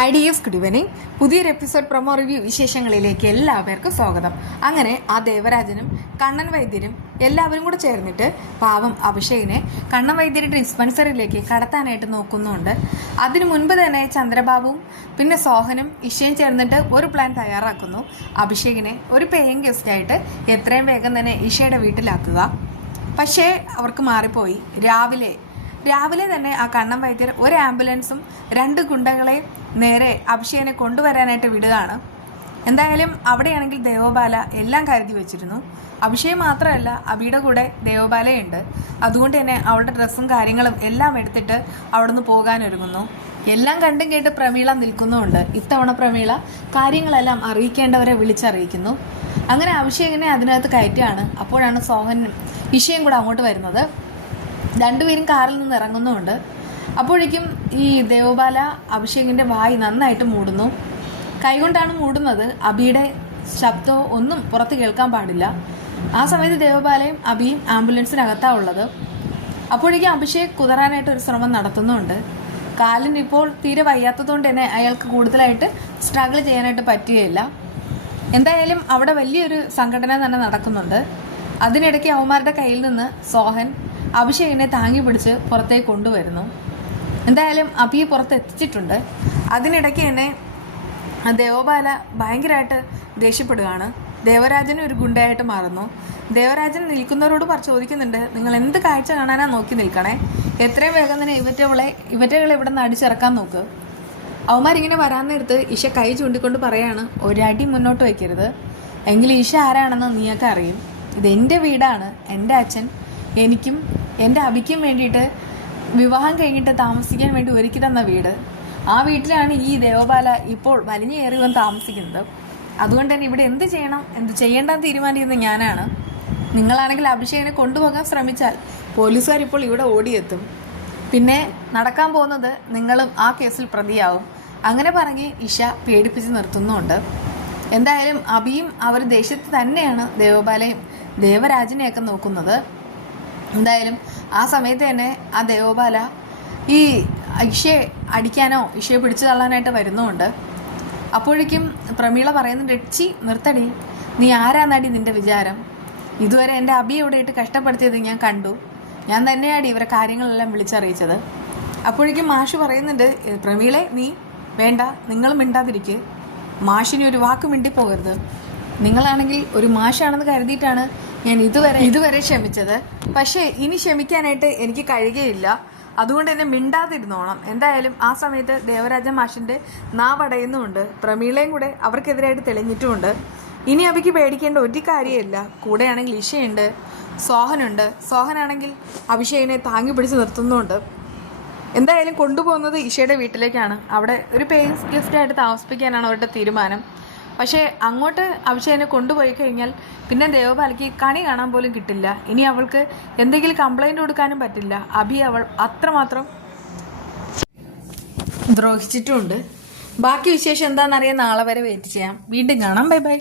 High D F പുതിയൊരു episode promo review വിശേഷങ്ങളിലേക്ക് എല്ലാവർക്കും സ്വാഗതം. അങ്ങനെ ആ ദേവരാജനും കണ്ണൻ വൈദ്യരും എല്ലാവരും കൂടെ ചേർന്നിട്ട് പാവം അഭിഷേകിനെ കണ്ണൻ വൈദ്യരുടെ ഡിസ്പെൻസറിയിലേക്ക് കടത്താനായിട്ട് നോക്കുന്നുണ്ട്. അതിനു മുൻപ് തന്നെ ചന്ദ്രബാബുവും പിന്നെ സോഹനും ഇഷയും ചേർന്നിട്ട് ഒരു പ്ലാൻ തയ്യാറാക്കുന്നു. അഭിഷേകിനെ ഒരു പേയിങ് ഗസ്റ്റായിട്ട് എത്രയും വേഗം തന്നെ ഇഷയുടെ വീട്ടിലാക്കുക പക്ഷേ അവർക്ക് മാറിപ്പോയി. രാവിലെ രാവിലെ തന്നെ ആ കണ്ണൻ വൈദ്യർ ഒരു ആംബുലൻസും രണ്ട് ഗുണ്ടകളെ നേരെ അഭിഷേകനെ കൊണ്ടുവരാനായിട്ട് വിടുകയാണ്. എന്തായാലും അവിടെയാണെങ്കിൽ ദേവബാല എല്ലാം കരുതി വെച്ചിരുന്നു. അഭിഷേക് മാത്രമല്ല അബിയുടെ കൂടെ ദേവോപാലയുണ്ട് അതുകൊണ്ട് തന്നെ അവളുടെ ഡ്രസ്സും കാര്യങ്ങളും എല്ലാം എടുത്തിട്ട് അവിടുന്ന് പോകാനൊരുങ്ങുന്നു. എല്ലാം കണ്ടും കേട്ട് പ്രമീള നിൽക്കുന്നുമുണ്ട്. ഇത്തവണ പ്രമീള കാര്യങ്ങളെല്ലാം അറിയിക്കേണ്ടവരെ വിളിച്ചറിയിക്കുന്നു. അങ്ങനെ അഭിഷേകിനെ അതിനകത്ത് കയറ്റുകയാണ്. അപ്പോഴാണ് സോഹനും ഇഷയും കൂടെ അങ്ങോട്ട് വരുന്നത്. രണ്ടുപേരും കാറിൽ നിന്ന് ഇറങ്ങുന്നുമുണ്ട്. അപ്പോഴേക്കും ഈ ദേവബാല അഭിഷേകിന്റെ വായി നന്നായിട്ട് മൂടുന്നു. കൈകൊണ്ടാണ് മൂടുന്നത്. അബിയുടെ ശബ്ദമോ ഒന്നും പുറത്ത് കേൾക്കാൻ പാടില്ല. ആ സമയത്ത് ദേവബാലയും അബിയും ആംബുലൻസിനകത്താണ് ഉള്ളത്. അപ്പോഴേക്കും അഭിഷേക് കുതറാനായിട്ട് ഒരു ശ്രമം നടത്തുന്നുണ്ട്. കാലിന് ഇപ്പോൾ തീരെ വയ്യാത്തതുകൊണ്ട് തന്നെ അയാൾക്ക് കൂടുതലായിട്ട് സ്ട്രഗിൾ ചെയ്യാനായിട്ട് പറ്റുകയില്ല. എന്തായാലും അവിടെ വലിയൊരു സംഘടന തന്നെ നടക്കുന്നുണ്ട്. അതിനിടയ്ക്ക് അവന്മാരുടെ കയ്യിൽ നിന്ന് സോഹൻ അഭിഷേകിനെ താങ്ങി പിടിച്ച് പുറത്തേക്ക് കൊണ്ടുവരുന്നു. എന്തായാലും അഭിയെ പുറത്ത് എത്തിച്ചിട്ടുണ്ട്. അതിനിടയ്ക്ക് തന്നെ ആ ദേവബാല ഭയങ്കരമായിട്ട് ദേഷ്യപ്പെടുകയാണ്. ദേവരാജനും ഒരു ഗുണ്ടയായിട്ട് മാറുന്നു. ദേവരാജൻ നിൽക്കുന്നവരോട് പറ ചോദിക്കുന്നുണ്ട് നിങ്ങൾ എന്ത് കാഴ്ച കാണാനാ നോക്കി നിൽക്കണേ? എത്രയും വേഗം തന്നെ ഇവറ്റകളെ ഇവറ്റകളെ ഇവിടെ നിന്ന് അടിച്ചിറക്കാൻ നോക്ക്. അവന്മാരിങ്ങനെ വരാൻ നേരത്ത് ഇഷ കൈ ചൂണ്ടിക്കൊണ്ട് പറയാണ് ഒരടി മുന്നോട്ട് വയ്ക്കരുത്. എങ്കിൽ ഈശ ആരാണെന്ന് നീയൊക്കെ അറിയും. ഇത് എന്റെ വീടാണ് എന്റെ അച്ഛൻ. എനിക്കും എന്റെ അബിക്കും വേണ്ടിയിട്ട് വിവാഹം കഴിഞ്ഞിട്ട് താമസിക്കാൻ വേണ്ടി ഒരുക്കി തന്ന വീട്. ആ വീട്ടിലാണ് ഈ ദേവബാല ഇപ്പോൾ വലിഞ്ഞേറി വന്ന് താമസിക്കുന്നത്. അതുകൊണ്ട് തന്നെ ഇവിടെ എന്ത് ചെയ്യണം? എന്ത് ചെയ്യേണ്ടെന്ന് തീരുമാനിക്കുന്നത് ഞാനാണ്. നിങ്ങളാണെങ്കിൽ അഭിഷേകിനെ കൊണ്ടുപോകാൻ ശ്രമിച്ചാൽ പോലീസുകാർ ഇപ്പോൾ ഇവിടെ ഓടിയെത്തും. പിന്നെ നടക്കാൻ പോകുന്നത് നിങ്ങളും ആ കേസിൽ പ്രതിയാവും. അങ്ങനെ പറഞ്ഞ് ഇഷ പേടിപ്പിച്ച് നിർത്തുന്നുണ്ട്. എന്തായാലും അബിയും അവർ ദേശത്ത് തന്നെയാണ് ദേവബാലയും ദേവരാജനെയൊക്കെ നോക്കുന്നത്. എന്തായാലും ആ സമയത്ത് തന്നെ ആ ദേവോപാല ഈ ഇഷയെ അടിക്കാനോ ഇഷയെ പിടിച്ചു തള്ളാനായിട്ട് വരുന്നുമുണ്ട്. അപ്പോഴേക്കും പ്രമീള പറയുന്നുണ്ട് എച്ചി നിർത്തടി. നീ ആരാന്നാടി നിന്റെ വിചാരം? ഇതുവരെ എന്റെ അബി ഇവിടെ ഇട്ട് കഷ്ടപ്പെടുത്തിയത് ഞാൻ കണ്ടു. ഞാൻ തന്നെയാണ് ഇവരെ കാര്യങ്ങളെല്ലാം വിളിച്ചറിയിച്ചത്. അപ്പോഴേക്കും മാഷ് പറയുന്നുണ്ട് "ഏ, പ്രമീളെ നീ വേണ്ട നിങ്ങൾ മിണ്ടാതിരിക്കുക മാഷിന് ഒരു വാക്ക് മിണ്ടിപ്പോകരുത്. നിങ്ങളാണെങ്കിൽ ഒരു മാഷാണെന്ന് കരുതിയിട്ടാണ് ഞാൻ ഇതുവരെ ഇതുവരെ ക്ഷമിച്ചത്. പക്ഷേ ഇനി ക്ഷമിക്കാനായിട്ട് എനിക്ക് കഴിയുകയില്ല. അതുകൊണ്ട് തന്നെ മിണ്ടാതിരുന്നോണം. എന്തായാലും ആ സമയത്ത് ദേവരാജ മാഷിന്റെ നാവടയുന്നുമുണ്ട്. പ്രമീളയും കൂടെ അവർക്കെതിരായിട്ട് തെളിഞ്ഞിട്ടുമുണ്ട്. ഇനി അവയ്ക്ക് പേടിക്കേണ്ട ഒരു കാര്യമില്ല. കൂടെയാണെങ്കിൽ ഇഷയുണ്ട് സോഹനുണ്ട്. സോഹനാണെങ്കിൽ അഭിഷേകിനെ താങ്ങി പിടിച്ച് നിർത്തുന്നുണ്ട് എന്തായാലും കൊണ്ടുപോകുന്നത് ഇഷയുടെ വീട്ടിലേക്കാണ്. അവിടെ ഒരു പേയ്സ് ഗിഫ്റ്റായിട്ട് താമസിപ്പിക്കാനാണ് അവരുടെ തീരുമാനം. പക്ഷേ അങ്ങോട്ട് അഭിഷേകനെ കൊണ്ടുപോയി കഴിഞ്ഞാൽ പിന്നെ ദേവപാലയ്ക്ക് കണി കാണാൻ പോലും കിട്ടില്ല. ഇനി അവൾക്ക് എന്തെങ്കിലും കംപ്ലൈന്റ് കൊടുക്കാനും പറ്റില്ല. അഭി അവൾ അത്രമാത്രം ദ്രോഹിച്ചിട്ടുമുണ്ട്. ബാക്കി വിശേഷം എന്താണെന്നറിയാൻ നാളെ വരെ വെയിറ്റ് ചെയ്യാം. വീണ്ടും കാണാം. Bye bye